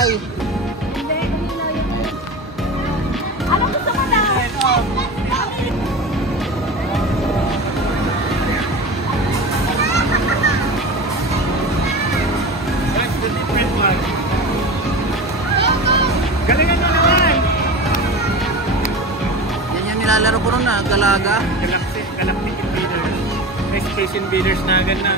kulay. Ano gusto mo na? That's the different one. Galingan nyo naman! Yan yung nilalaro ko nun na, Galaga. Galactic Invaders. May Space Invaders na agad na.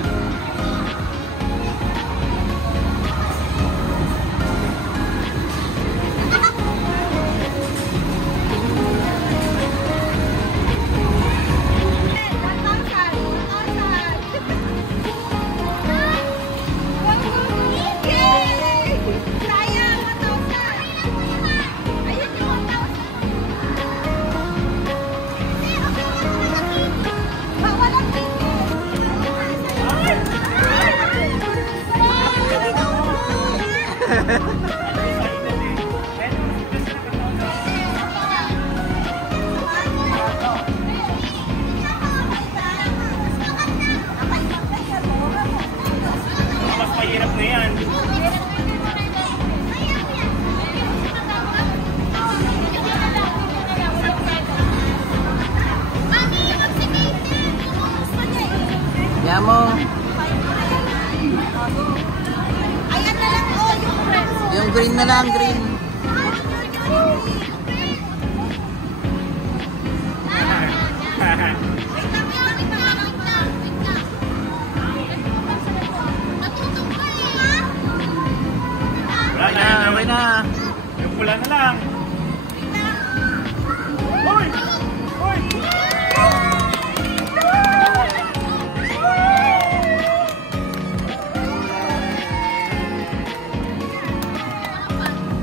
Mas mahirap na yan. Yan mo. Ayan na lang oh, Yung green na lang, green. Okay na. Yung pula na lang. Hoy! Hoy!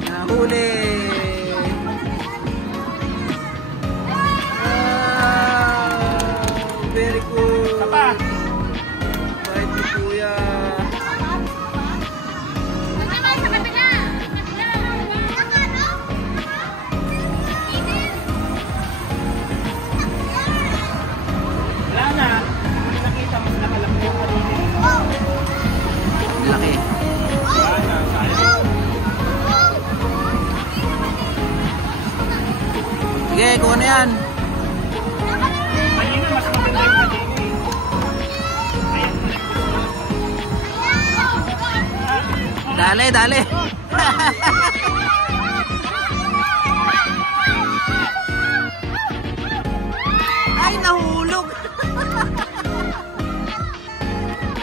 Nahuli. Very good. Sapa! Bait ni Kuya. Wala na. Hindi nakita, mas nakalaki yung kanina. Laki. Wala na. Sayang. Sige, kuha na yan. Kanina, mas maganda yung kanina. Ayan mo na. Dali, dali. Ay, nahulog.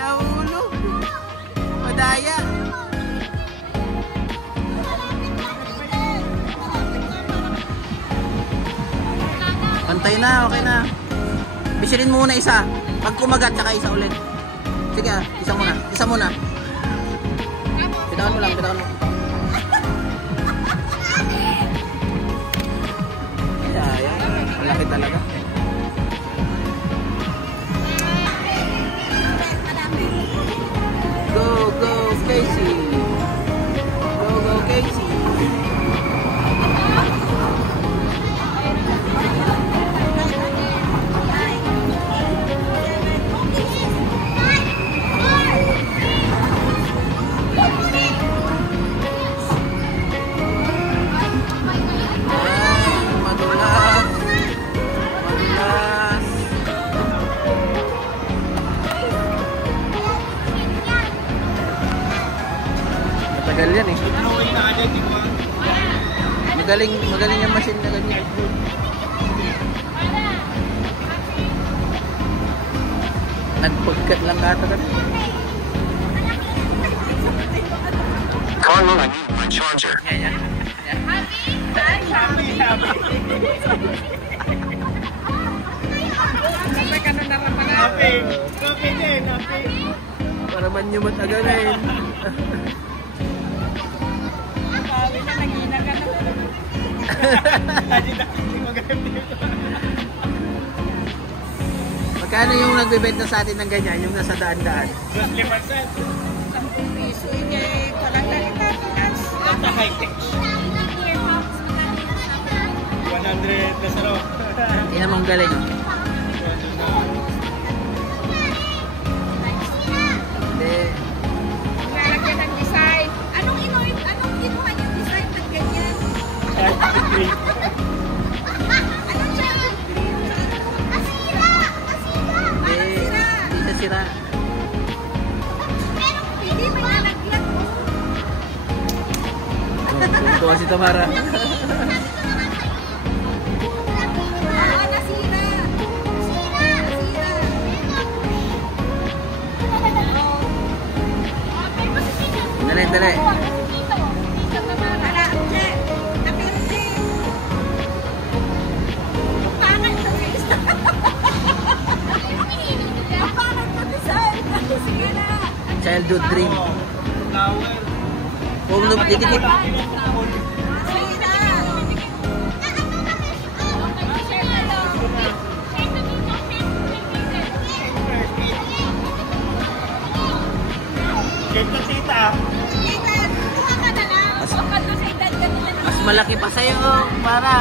Nahulog. Madaya. Pantay na, okay na. Bisilin muna isa. Pag kumagat, saka isa ulit. Sige, isa muna. Isa muna. Pitawan mo lang, pitawan mo. Ayan, malaki talaga. Go, go, Casey. Go, go, Casey. Madulas. Madulas. Matagal yan eh. Magaling yung machine na ganyan. Nagpagkat lang kata ka. Carlo, I need my charger. Yan. Happy! Happy din! Happy! Para man yung matagarin. Sabi na, nagina ka na. Hindi magaling dito. Magkano yung nagbibenta sa atin ng ganyan, yung nasa daan-daan? 20%. 10 piso, eh, parang nakita ko nas. Ito high-tech. 100 na saro. Hindi namang galing. Hindi. Lalagyan ng design. Anong kinuha drink. Anong childhood dream? Asira! Asira! Hindi siya sira. Hindi may nalaglag mo. Tuwa si Tamara. Nasira. Nasira. Dali, dali. Para, che. Napirti. Pangat na isa. Pangat na design. Sige na. Childhood dream. Flower. Huwag mo dikit. Sige na. Check na tita. Tita, kuha ka na lang. Baka doon sa edad ka nila. Mas malaki pa sa'yo. Para.